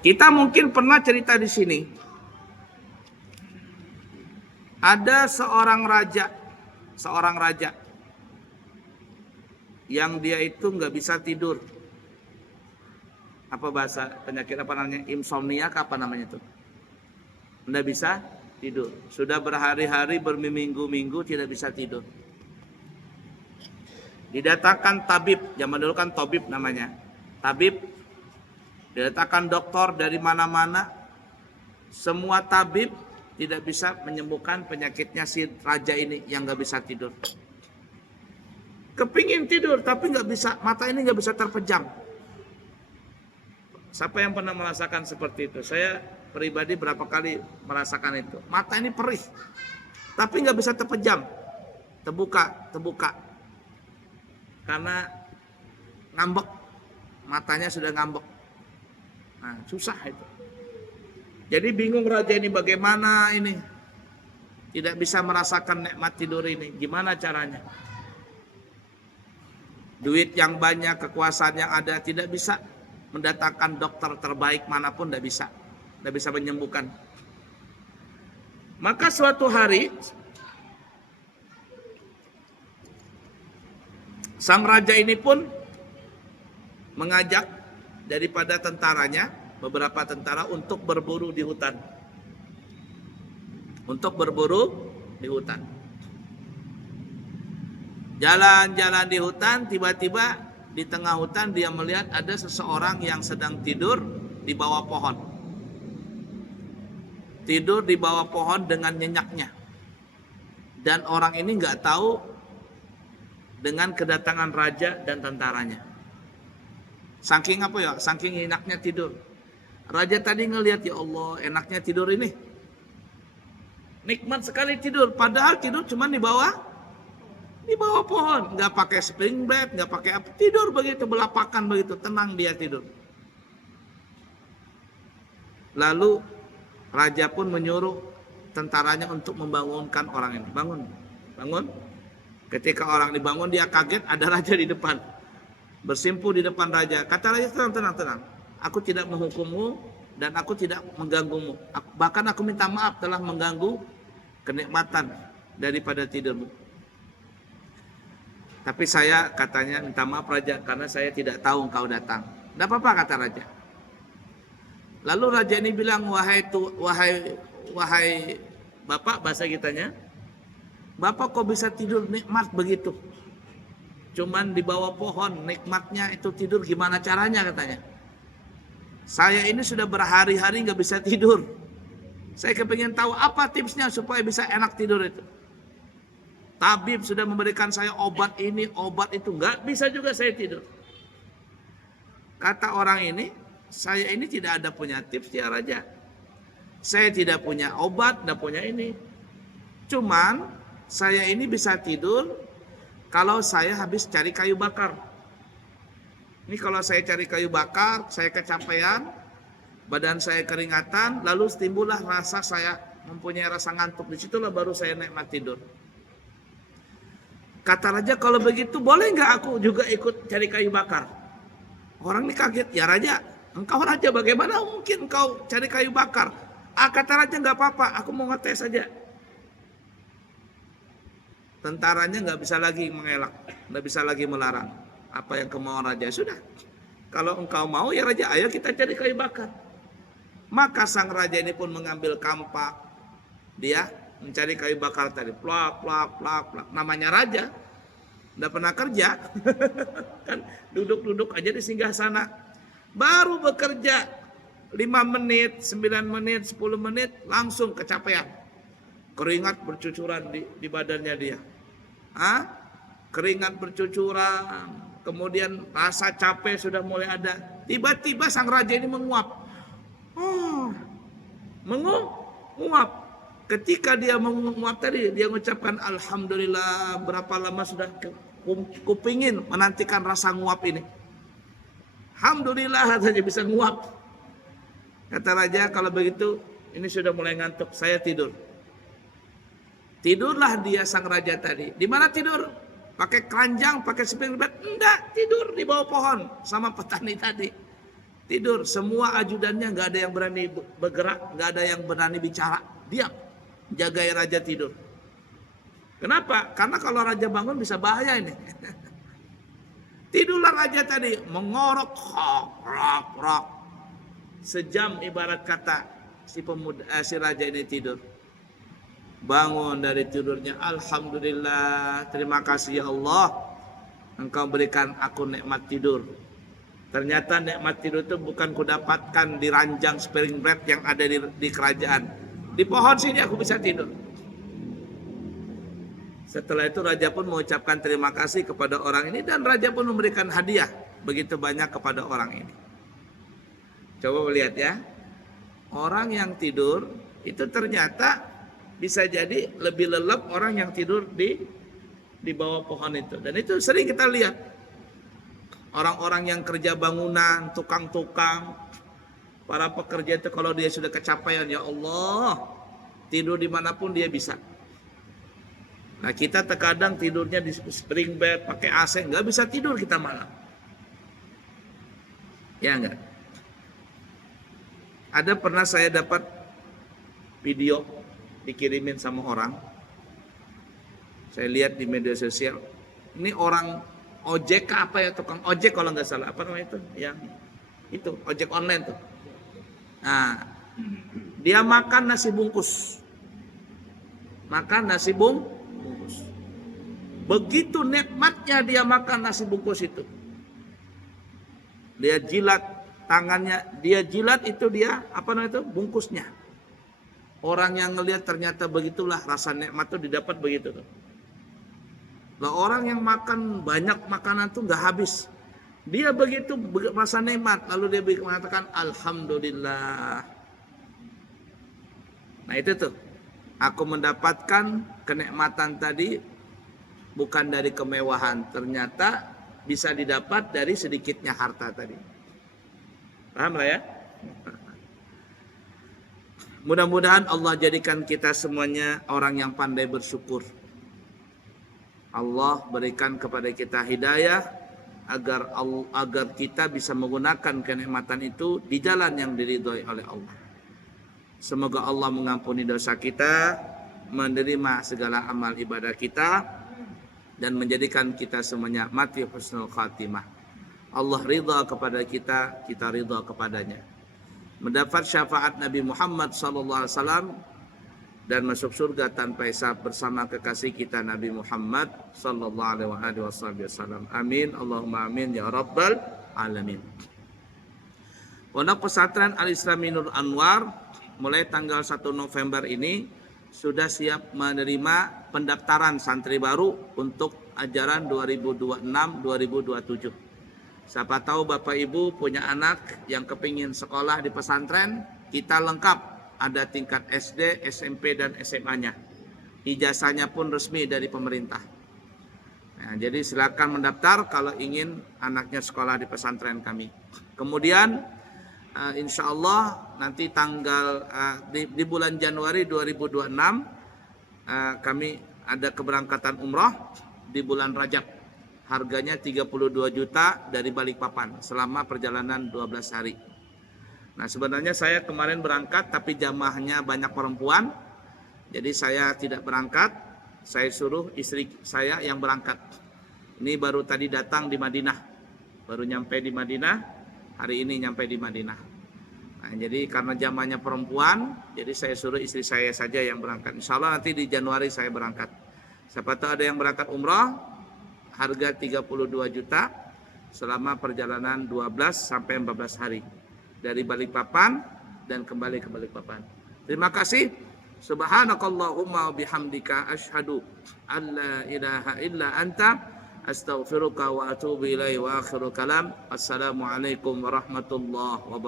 Kita mungkin pernah cerita di sini. Ada seorang raja yang dia itu nggak bisa tidur. Apa bahasa penyakit apa namanya? Insomnia apa namanya itu? Nggak bisa tidur. Sudah berhari-hari, berminggu-minggu tidak bisa tidur. Didatangkan tabib, zaman dulu kan tabib namanya. Tabib, didatangkan dokter dari mana-mana. Semua tabib tidak bisa menyembuhkan penyakitnya si raja ini yang nggak bisa tidur. Kepingin tidur tapi nggak bisa, mata ini nggak bisa terpejam. Siapa yang pernah merasakan seperti itu? Saya pribadi berapa kali merasakan itu. Mata ini perih, tapi nggak bisa terpejam, terbuka, karena ngambek, matanya sudah ngambek. Nah, susah itu. Jadi bingung raja ini bagaimana ini, tidak bisa merasakan nikmat tidur ini, gimana caranya? Duit yang banyak, kekuasaan yang ada, tidak bisa mendatangkan dokter terbaik manapun, tidak bisa menyembuhkan. Maka suatu hari sang raja ini pun mengajak daripada tentaranya, beberapa tentara untuk berburu di hutan. Jalan-jalan di hutan, tiba-tiba di tengah hutan dia melihat ada seseorang yang sedang tidur di bawah pohon. Tidur di bawah pohon dengan nyenyaknya. Dan orang ini nggak tahu dengan kedatangan raja dan tentaranya. Saking apa ya? Saking enaknya tidur. Raja tadi ngelihat, ya Allah, enaknya tidur ini. Nikmat sekali tidur. Padahal tidur cuma di bawah pohon, nggak pakai spring bed, nggak pakai apa, tidur begitu, belapakan begitu, tenang dia tidur. Lalu raja pun menyuruh tentaranya untuk membangunkan orang ini. Bangun. Ketika orang dibangun, dia kaget, ada raja di depan, bersimpuh di depan raja. Kata raja, tenang. Aku tidak menghukummu dan aku tidak mengganggumu. Bahkan aku minta maaf telah mengganggu kenikmatan daripada tidurmu. Tapi saya katanya minta maaf raja karena saya tidak tahu engkau datang. Tidak apa-apa, kata raja. Lalu raja ini bilang, wahai bapak, bahasa kitanya, bapak kok bisa tidur nikmat begitu? Cuman di bawah pohon, nikmatnya itu tidur, gimana caranya, katanya. Saya ini sudah berhari-hari nggak bisa tidur. Saya kepingin tahu apa tipsnya supaya bisa enak tidur itu. Tabib sudah memberikan saya obat ini, obat itu, nggak bisa juga saya tidur. Kata orang ini, saya ini tidak ada punya tips ya raja. Saya tidak punya obat, tidak punya ini. Cuman saya ini bisa tidur kalau saya habis cari kayu bakar. Ini kalau saya cari kayu bakar, saya kecapean, badan saya keringatan, lalu timbullah rasa saya mempunyai rasa ngantuk. Disitulah baru saya nikmat tidur. Kata raja, kalau begitu boleh nggak aku juga ikut cari kayu bakar? Orang ini kaget, ya raja, engkau raja, bagaimana mungkin engkau cari kayu bakar? Kata raja, nggak apa-apa, aku mau ngetes saja. Tentaranya nggak bisa lagi mengelak, nggak bisa lagi melarang. Apa yang kemauan raja, sudah. Kalau engkau mau ya raja, ayo kita cari kayu bakar. Maka sang raja ini pun mengambil kampak, dia mencari kayu bakar tadi, plak. Namanya raja, tidak pernah kerja, kan duduk aja di singgah sana. Baru bekerja 5 menit, 9 menit, 10 menit, langsung kecapean. Keringat bercucuran di badannya dia. Keringat bercucuran, kemudian rasa capek sudah mulai ada. Tiba-tiba sang raja ini menguap. Menguap. Ketika dia menguap tadi, dia mengucapkan alhamdulillah, berapa lama sudah kupingin menantikan rasa nguap ini. Alhamdulillah saja bisa nguap. Kata raja, kalau begitu ini sudah mulai ngantuk, saya tidur. Tidurlah dia sang raja tadi. Di mana tidur? Pakai keranjang, pakai spring bed? Enggak, tidur di bawah pohon sama petani tadi. Tidur, semua ajudannya nggak ada yang berani bergerak, nggak ada yang berani bicara, diam, jagai raja tidur. Kenapa? Karena kalau raja bangun bisa bahaya ini. Tidurlah raja tadi, mengorok, rok. Sejam ibarat kata si raja ini tidur. Bangun dari tidurnya, alhamdulillah, terima kasih ya Allah, Engkau berikan aku nikmat tidur. Ternyata nikmat tidur itu bukan kudapatkan di ranjang spring bed yang ada di kerajaan. Di pohon sini aku bisa tidur. Setelah itu raja pun mengucapkan terima kasih kepada orang ini dan raja pun memberikan hadiah begitu banyak kepada orang ini. Coba lihat ya. Orang yang tidur itu ternyata bisa jadi lebih lelap orang yang tidur di bawah pohon itu. Dan itu sering kita lihat. Orang-orang yang kerja bangunan, tukang-tukang, para pekerja itu kalau dia sudah kecapaian, ya Allah, tidur dimanapun dia bisa. Nah kita terkadang tidurnya di spring bed, pakai AC, nggak bisa tidur kita malam. Ya enggak? Ada pernah saya dapat video dikirimin sama orang. Saya lihat di media sosial. Ini orang ojek apa ya, tukang ojek kalau nggak salah, apa namanya itu? Yang itu ojek online tuh. Nah, dia makan nasi bungkus. Makan nasi bungkus. Begitu nikmatnya dia makan nasi bungkus itu. Dia jilat tangannya, dia jilat itu dia apa namanya itu bungkusnya. Orang yang ngelihat ternyata begitulah rasa nikmat itu didapat begitu tuh. Nah, orang yang makan banyak makanan tuh nggak habis. Dia begitu merasa nikmat, lalu dia mengatakan alhamdulillah. Nah itu tuh, aku mendapatkan kenikmatan tadi bukan dari kemewahan, ternyata bisa didapat dari sedikitnya harta tadi. Paham lah ya? Mudah-mudahan Allah jadikan kita semuanya orang yang pandai bersyukur. Allah berikan kepada kita hidayah agar kita bisa menggunakan kenikmatan itu di jalan yang diridhoi oleh Allah. Semoga Allah mengampuni dosa kita, menerima segala amal ibadah kita, dan menjadikan kita semuanya mati husnul khatimah. Allah ridha kepada kita, kita ridha kepadanya. Mendapat syafaat Nabi Muhammad SAW dan masuk surga tanpa hisab bersama kekasih kita Nabi Muhammad sallallahu alaihi wasallam. Amin. Allahumma amin ya rabbal alamin. Pondok Pesantren Al-Islami Nur Anwar mulai tanggal 1 November ini sudah siap menerima pendaftaran santri baru untuk ajaran 2026-2027. Siapa tahu Bapak Ibu punya anak yang kepingin sekolah di pesantren, kita lengkap. Ada tingkat SD, SMP, dan SMA-nya. Ijazahnya pun resmi dari pemerintah. Nah, jadi silakan mendaftar kalau ingin anaknya sekolah di pesantren kami. Kemudian insya Allah nanti tanggal di bulan Januari 2026 kami ada keberangkatan umrah di bulan Rajab. Harganya 32 juta dari Balikpapan selama perjalanan 12 hari. Nah sebenarnya saya kemarin berangkat tapi jamaahnya banyak perempuan. Jadi saya tidak berangkat. Saya suruh istri saya yang berangkat. Ini baru tadi datang di Madinah. Baru nyampe di Madinah. Hari ini nyampe di Madinah. Nah, jadi karena jamaahnya perempuan, jadi saya suruh istri saya saja yang berangkat. Insya Allah nanti di Januari saya berangkat. Siapa tahu ada yang berangkat umrah, harga 32 juta selama perjalanan 12 sampai 14 hari. Dari Balikpapan dan kembali ke Balikpapan. Terima kasih. Subhanakallahumma bihamdika asyhadu an la ilaha illa anta astaghfiruka wa atubu ilaihi wa akhiru kalam. Assalamualaikum warahmatullahi wabarakatuh.